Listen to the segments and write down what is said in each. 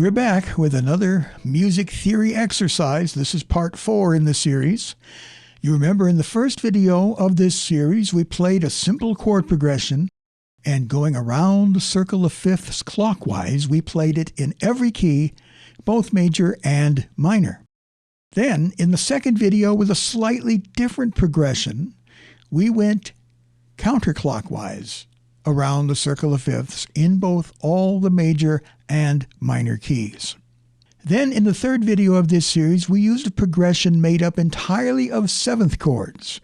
We're back with another music theory exercise. This is part 4 in the series. You remember in the first video of this series, we played a simple chord progression, and going around the circle of fifths clockwise, we played it in every key, both major and minor. Then, in the second video with a slightly different progression, we went counterclockwise around the circle of fifths in both all the major and minor keys. Then in the third video of this series, we used a progression made up entirely of 7th chords.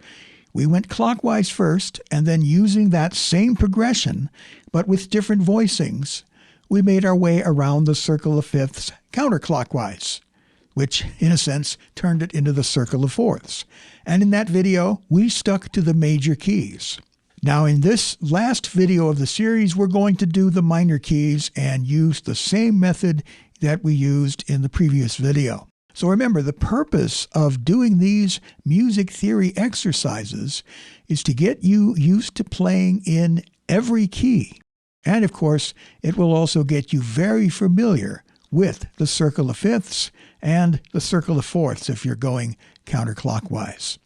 We went clockwise first, and then using that same progression, but with different voicings, we made our way around the circle of fifths counterclockwise, which in a sense turned it into the circle of fourths. And in that video, we stuck to the major keys. Now in this last video of the series, we're going to do the minor keys and use the same method that we used in the previous video. So remember, the purpose of doing these music theory exercises is to get you used to playing in every key. And of course, it will also get you very familiar with the circle of fifths and the circle of fourths if you're going counterclockwise.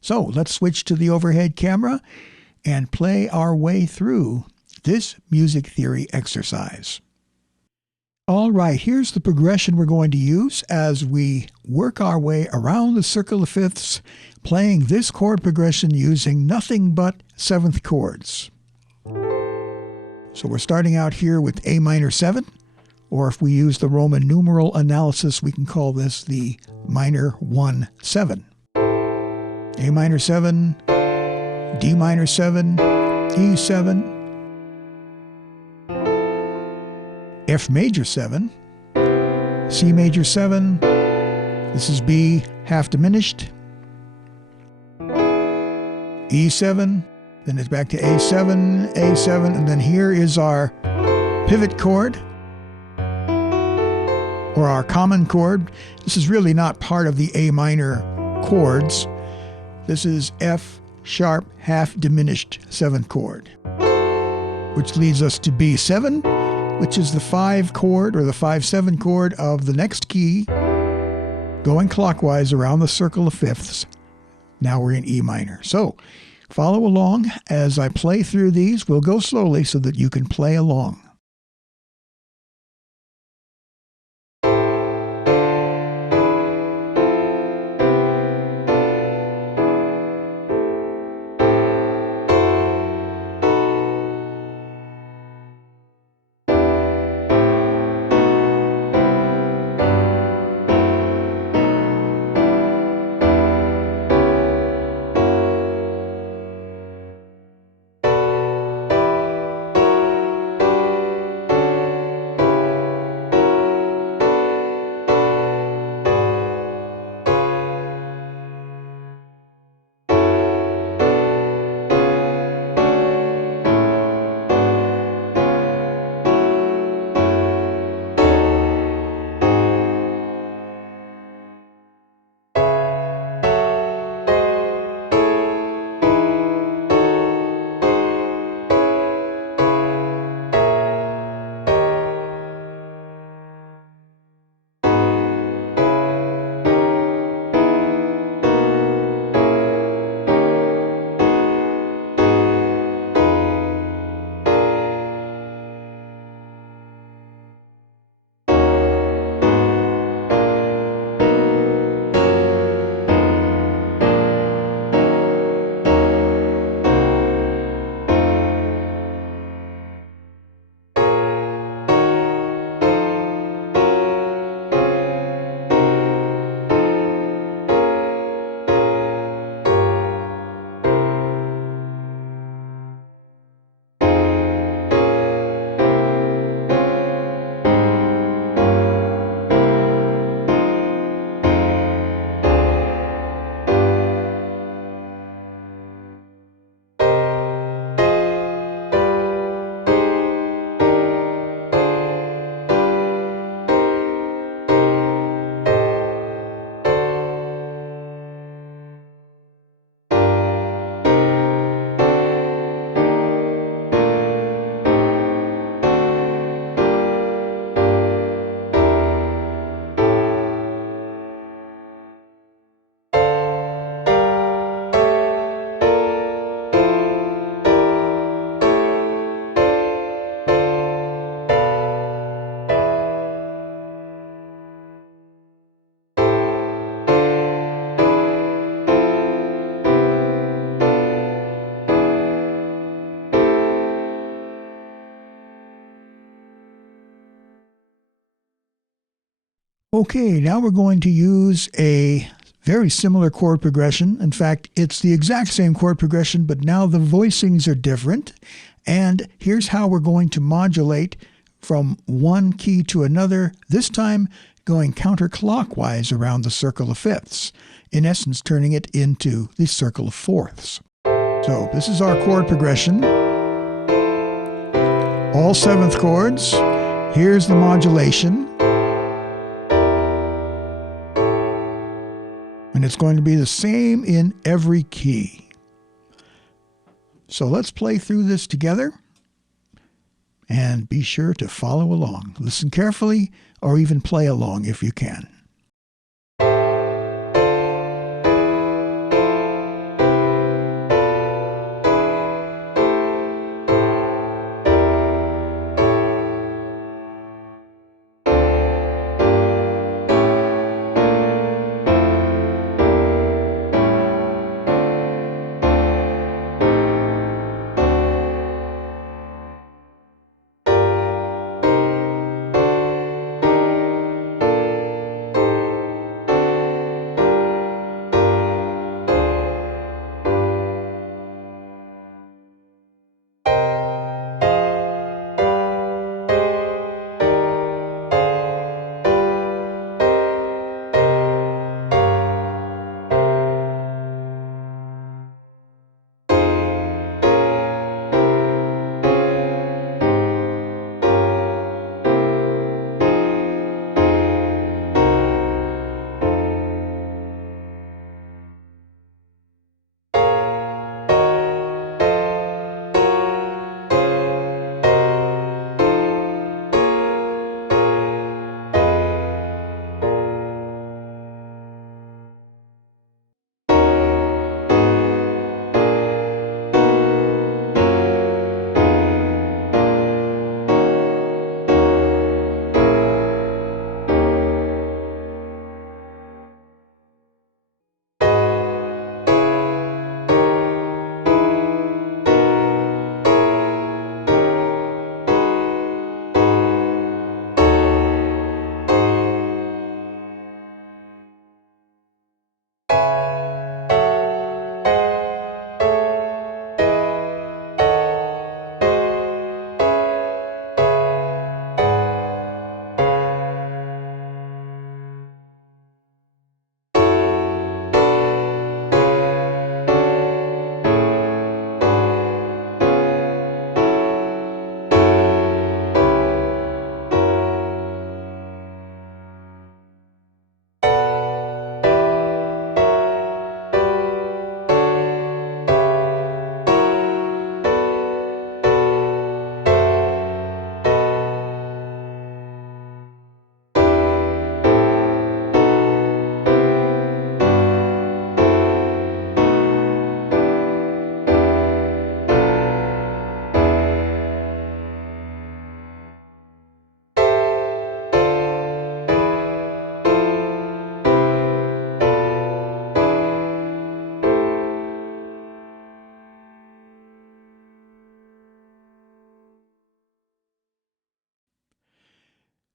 So let's switch to the overhead camera and play our way through this music theory exercise. All right, here's the progression we're going to use as we work our way around the circle of fifths, playing this chord progression using nothing but 7th chords. So we're starting out here with A minor 7, or if we use the Roman numeral analysis, we can call this the minor 1-7. A minor 7, D minor 7, E7, F major 7, C major 7, this is B half diminished, E7, then it's back to A7, A7, and then here is our pivot chord, or our common chord. This is really not part of the A minor chords. This is F sharp half diminished 7th chord, which leads us to B7, which is the 5 chord or the 5-7 chord of the next key, going clockwise around the circle of fifths. Now we're in E minor. So follow along as I play through these. We'll go slowly so that you can play along. Okay, now we're going to use a very similar chord progression. In fact, it's the exact same chord progression, but now the voicings are different. And here's how we're going to modulate from one key to another, this time going counterclockwise around the circle of fifths, in essence turning it into the circle of fourths. So this is our chord progression. All 7th chords. Here's the modulation. And it's going to be the same in every key. So let's play through this together. And be sure to follow along. Listen carefully, or even play along if you can.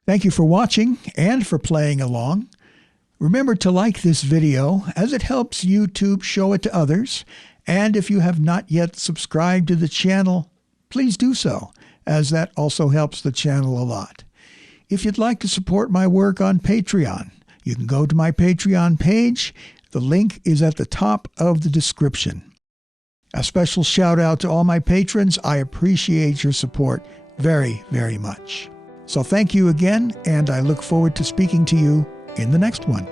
Thank you for watching and for playing along. Remember to like this video as it helps YouTube show it to others. And if you have not yet subscribed to the channel, please do so, as that also helps the channel a lot. If you'd like to support my work on Patreon, you can go to my Patreon page. The link is at the top of the description. A special shout out to all my patrons. I appreciate your support very, very much. So thank you again, and I look forward to speaking to you in the next one.